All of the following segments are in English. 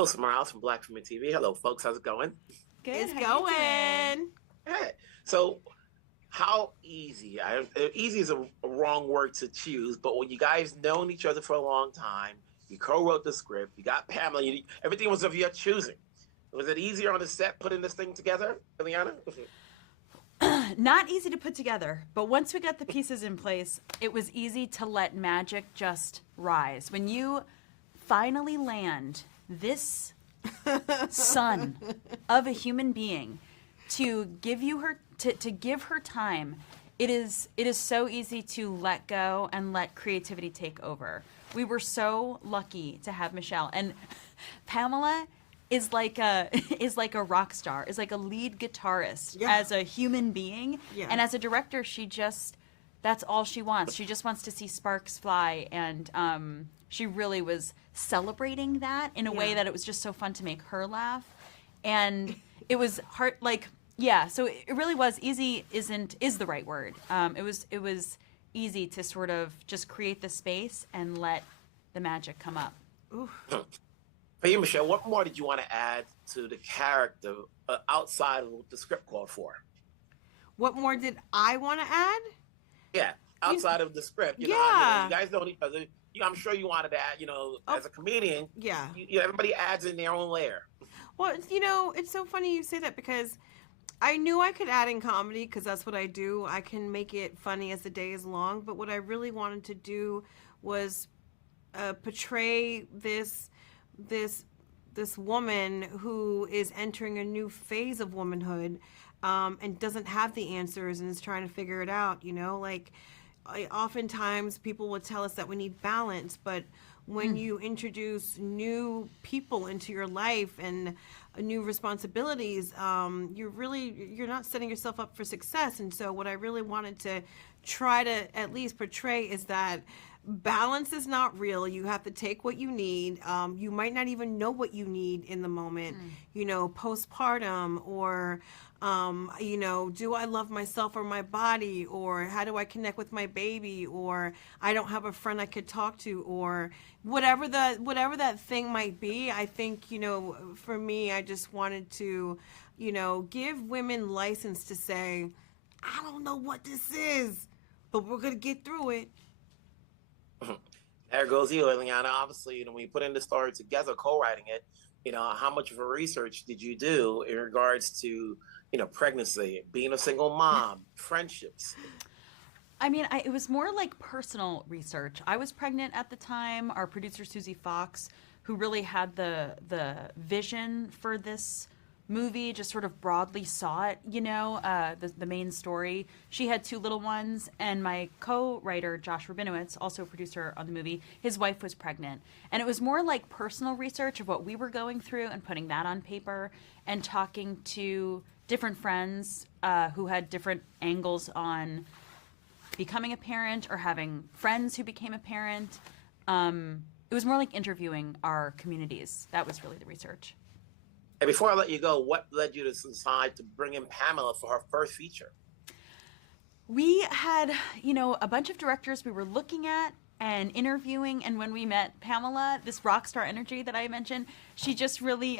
Wilson Morales from Black Women TV. Hello, folks. How's it going? Good. It's How you going. doing? Hey. So, how easy? Easy is a wrong word to choose, but when you guys known each other for a long time, you co-wrote the script, you got Pamela, everything was of your choosing. Was it easier on the set putting this thing together, Ilana? Not easy to put together, but once we got the pieces in place, it was easy to let magic just rise. When you finally land this son of a human being to give you her to give her time, it is so easy to let go and let creativity take over. We were so lucky to have Michelle, and Pamela is like a rock star, is like a lead guitarist as a human being, and as a director, that's all she wants. She just wants to see sparks fly, and she really was celebrating that in a way that it was just so fun to make her laugh, and it was hard. So it really was easy. Is the right word. It was easy to sort of just create the space and let the magic come up. For you, Michelle, what more did you want to add to the character outside of what the script called for? What more did I want to add? Yeah, outside of the script. You guys know each other. I'm sure you wanted to add, as a comedian, everybody adds in their own layer. Well, it's so funny you say that because I knew I could add in comedy because that's what I do. I can make it funny as the day is long. But what I really wanted to do was portray this woman who is entering a new phase of womanhood and doesn't have the answers and is trying to figure it out. Oftentimes people will tell us that we need balance, but when you introduce new people into your life and new responsibilities, you're not setting yourself up for success. And so what I really wanted to try to at least portray is that balance is not real. You have to take what you need. You might not even know what you need in the moment, postpartum, or do I love myself or my body, or how do I connect with my baby, or I don't have a friend I could talk to, or whatever that thing might be. I think, for me, I just wanted to, give women license to say, I don't know what this is, but we're going to get through it. There goes you, Eliana. Obviously, when you put in the story together, co-writing it, how much of a research did you do in regards to, pregnancy, being a single mom, friendships? I mean, it was more like personal research. I was pregnant at the time. Our producer, Susie Fox, who really had the vision for this movie, just sort of broadly saw it, the main story. She had 2 little ones, and my co-writer, Josh Rabinowitz, also a producer on the movie, his wife was pregnant. And it was more like personal research of what we were going through and putting that on paper and talking to different friends who had different angles on becoming a parent or having friends who became a parent. It was more like interviewing our communities. That was really the research. And before I let you go, what led you to decide to bring in Pamela for her first feature? We had, a bunch of directors we were looking at and interviewing, and when we met Pamela, this rock star energy that I mentioned, she just really,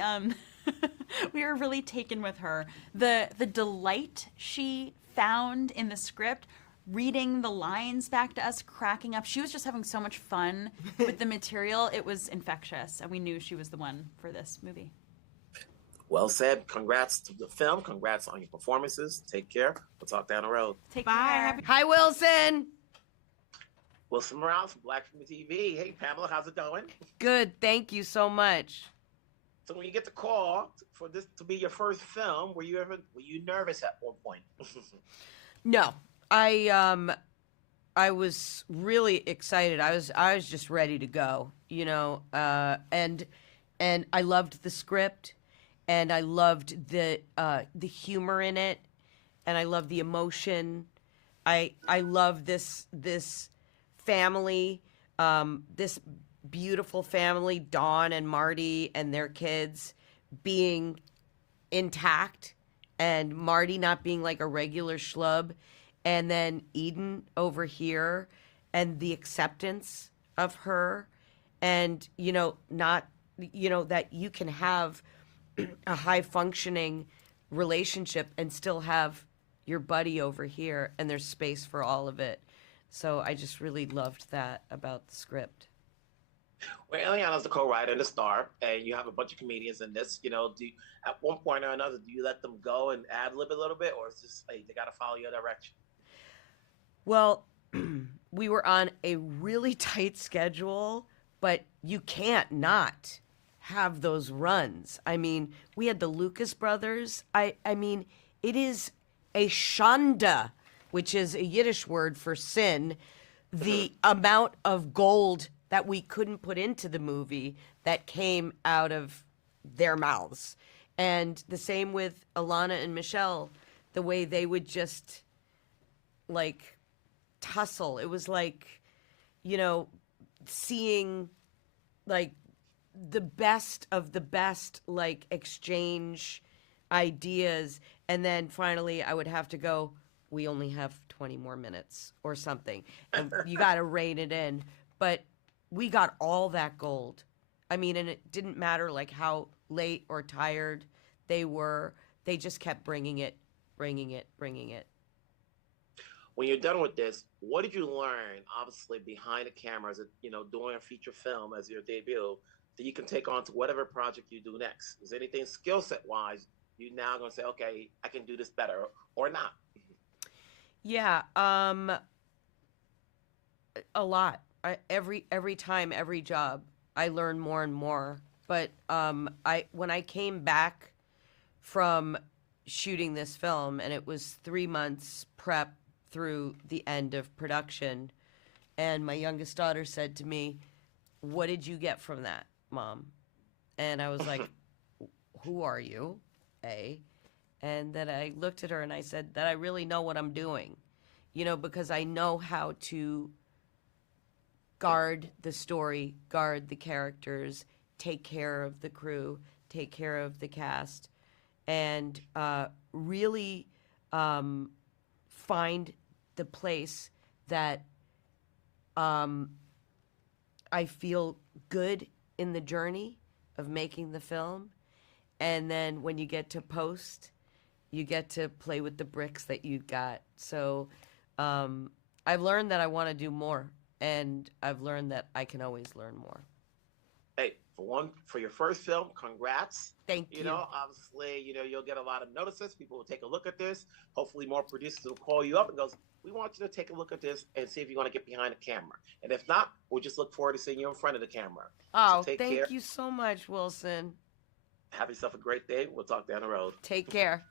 we were really taken with her. The delight she found in the script, reading the lines back to us, cracking up. She was just having so much fun with the material. It was infectious, and we knew she was the one for this movie. Well said. Congrats to the film. Congrats on your performances. Take care. We'll talk down the road. Take Bye. care. Hi, Wilson. Wilson Morales from Black Women TV. Hey, Pamela, how's it going? Good. Thank you so much. So when you get the call for this to be your first film, were you nervous at one point? No, I was really excited. I was just ready to go, and I loved the script. And I loved the humor in it, and I loved the emotion. I love this family, this beautiful family, Dawn and Marty and their kids being intact, and Marty not being like a regular schlub, and then Eden over here, and the acceptance of her, and not that you can have a high functioning relationship and still have your buddy over here, and there's space for all of it. So I just really loved that about the script. Well, Ileana's the co-writer and the star, and you have a bunch of comedians in this. At one point or another, do you let them go and ad lib a little bit, or it's just like they got to follow your direction? Well, we were on a really tight schedule, but you can't not have those runs. I mean, we had the Lucas brothers. I mean, it is a shanda, which is a Yiddish word for sin, the amount of gold that we couldn't put into the movie that came out of their mouths. And the same with Ilana and Michelle, the way they would just like tussle. It was like, seeing like the best of the best, like exchange ideas. And then finally I would have to go, we only have 20 more minutes or something. And you got to rein it in. But we got all that gold. I mean, and it didn't matter like how late or tired they were. They just kept bringing it. When you're done with this, what did you learn, obviously, behind the cameras, doing a feature film as your debut, that you can take on to whatever project you do next? Is there anything skill set wise you now going to say, okay, I can do this better or not? Yeah, a lot. Every time, every job, I learn more and more. But when I came back from shooting this film, and it was 3 months prep through the end of production, and my youngest daughter said to me, "What did you get from that, Mom?" And I was like, "Who are you, A?" And then I looked at her and I said that I really know what I'm doing, because I know how to guard the story, guard the characters, take care of the crew, take care of the cast, and really find the place that I feel good in the journey of making the film. And then when you get to post, you get to play with the bricks that you got. So I've learned that I want to do more, and I've learned that I can always learn more. Hey, for your first film, congrats. Thank you. Obviously, you'll get a lot of notices. People will take a look at this. Hopefully more producers will call you up and goes, we want you to take a look at this and see if you're going to get behind the camera. And if not, we'll just look forward to seeing you in front of the camera. Oh, so thank you so much, Wilson. Have yourself a great day. We'll talk down the road. Take care.